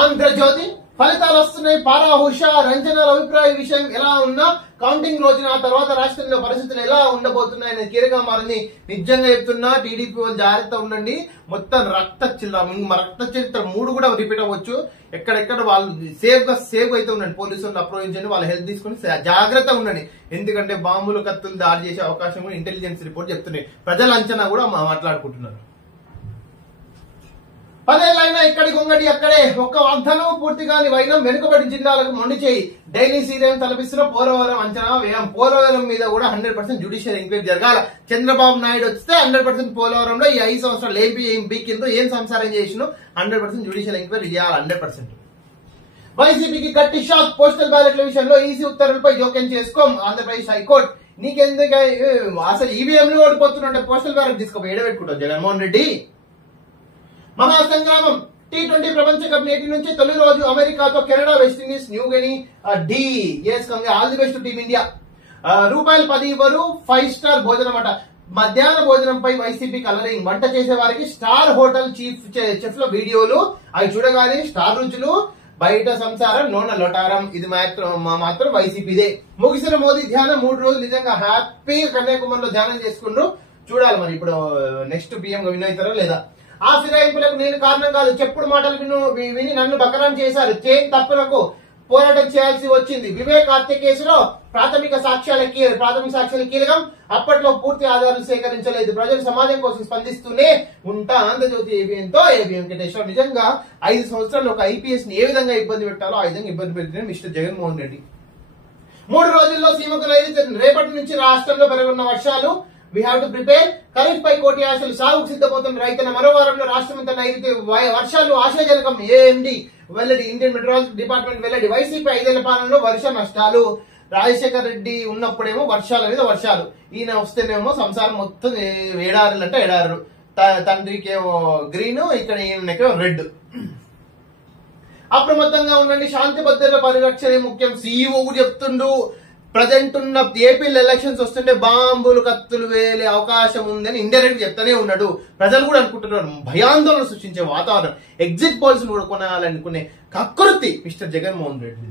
ఆంధ్రజ్యోతి ఫలితాలు వస్తున్నాయి. పారా హుషా రంజనాల అభిప్రాయ విషయం ఎలా ఉన్నా కౌంటింగ్ రోజున తర్వాత రాష్ట్రంలో పరిస్థితులు ఎలా ఉండబోతున్నాయని కీలకంగా మారింది. నిజంగా చెప్తున్నా టీడీపీ వాళ్ళు జాగ్రత్త ఉండండి. మొత్తం రక్త చరిత్ర 3 కూడా రిపీట్ అవ్వచ్చు. ఎక్కడెక్కడ వాళ్ళు సేఫ్ అయితే ఉండండి. పోలీసులను అప్రోచించండి, వాళ్ళ హెల్త్ తీసుకుని జాగ్రత్తగా ఉండండి. ఎందుకంటే బాంబులు కత్తులు దాడి చేసే అవకాశం కూడా ఇంటెలిజెన్స్ రిపోర్ట్ చెప్తున్నాయి. ప్రజల అంచనా కూడా మాట్లాడుకుంటున్నారు. 10 ఏళ్ళైనా ఇక్కడి గొంగడి అక్కడే. ఒక్క వాగ్దానం పూర్తిగాని వైనం వెనుకబడి జిల్లాలకు మొండి చేయి. డైలీ సీరియల్ తలపిస్తున్న పోలవరం అంచనా వ్యయం. పోలవరం మీద కూడా 100% జ్యుడిషియల్ ఎంక్వైరీ జరగాల. చంద్రబాబు నాయుడు వస్తే 100% పోలవరంలో ఈ 5 సంవత్సరాలు ఏం బీకిందో ఏం సంసారం చేసినో 100% జ్యుడిషియల్ ఎంక్వైరీ చేయాలి. 100%. వైసీపీకి గట్టి షాక్. పోస్టల్ బ్యాలెట్ల విషయంలో ఈసీ ఉత్తర్వులపై జోక్యం చేసుకోం. ఆంధ్రప్రదేశ్ హైకోర్టు నీకెందుకు అసలు ఈవీఎంలు ఓడిపోతున్నట్టే పోస్టల్ బ్యాలెట్ తీసుకోపోయి ఏడబెట్టుకుంటావు జగన్మోహన్ రెడ్డి. మహాసంగ్రామం. T20 ప్రపంచ కప్ నేటి నుంచి తొలి రోజు అమెరికాతో Canada, West Indies, New Guinea all the best team India. ₹10 ఇవ్వరు 5 స్టార్ భోజనం అట. మధ్యాహ్న భోజనంపై వైసీపీ కలరింగ్. వంట చేసే వారికి స్టార్ హోటల్ చెఫ్ లో వీడియోలు. అవి చూడగానే స్టార్ రుచులు, బయట సంసారం నోన లొటారం. ఇది మాత్రం వైసీపీదే. ముగిసిన మోదీ ధ్యానం 3 రోజులు నిజంగా హ్యాపీగా కన్యాకుమారిలో ధ్యానం చేసుకుంటూ చూడాలి. మరి ఇప్పుడు నెక్స్ట్ పిఎం విన్ అవుతారా లేదా. ఆ ఫిరాయింపులకు నేను కారణం కాదు. చెప్పుడు మాటలు విని నన్ను బకరాన్ చేశారు. చేతి తప్పులకు పోరాటం చేయాల్సి వచ్చింది. వివేక్ హత్య కేసులో ప్రాథమిక సాక్ష్యాల కీలకం. అప్పట్లో పూర్తి ఆధారాలు సేకరించలేదు. ప్రజలు సమాజం కోసం స్పందిస్తూనే ఉంటా. ఆంధ్రజ్యోతి ఏబిఎం కేటేశ్వర. నిజంగా 5 సంవత్సరాలు ఒక ఐపీఎస్ ని ఏ విధంగా ఇబ్బంది పెట్టాలో ఆ విధంగా ఇబ్బంది పెట్టిన మిస్టర్ జగన్మోహన్ రెడ్డి. 3 రోజుల్లో సీమకు రేపటి నుంచి రాష్ట్రంలో పెరగనున్న వర్షాలు. We have to prepare. Kharif పై కోటి ఆశలు. సాగుకు సిద్ధమవుతున్న రైతుల మరో వారంలో రాష్ట్రమంతా నైరుతి వర్షాలు ఆశాజనకం. ఏఎండి వెల్లడి. ఇండియన్ మెట్రాలజీ డిపార్ట్మెంట్ వెల్లడి. వైసీపీ 5 ఏళ్ల పాలనలో వర్ష నష్టాలు. రాజశేఖర్ రెడ్డి ఉన్నప్పుడేమో వర్షాల మీద వర్షాలు, ఈయన వస్తేనేమో సంసారం మొత్తం ఏడారులు అంటే ఏడారు. తండ్రికేమో గ్రీన్, ఇక్కడ ఈయనకేమో రెడ్. అప్రమత్తంగా ఉండండి. శాంతి భద్రతల పరిరక్షణ ముఖ్యం. సీఈఓ చెప్తుండు. ప్రజెంట్ ఉన్న ఏపీలో ఎలక్షన్స్ వస్తుంటే బాంబులు కత్తులు వేలే అవకాశం ఉందని ఇండైరెక్ట్ చెప్తానే ఉన్నాడు. ప్రజలు కూడా అనుకుంటున్నారు. భయాందోళన సృష్టించే వాతావరణం. ఎగ్జిట్ పోల్స్ కూడా కొనాలనుకునే కకృతి మిస్టర్ జగన్మోహన్ రెడ్డి.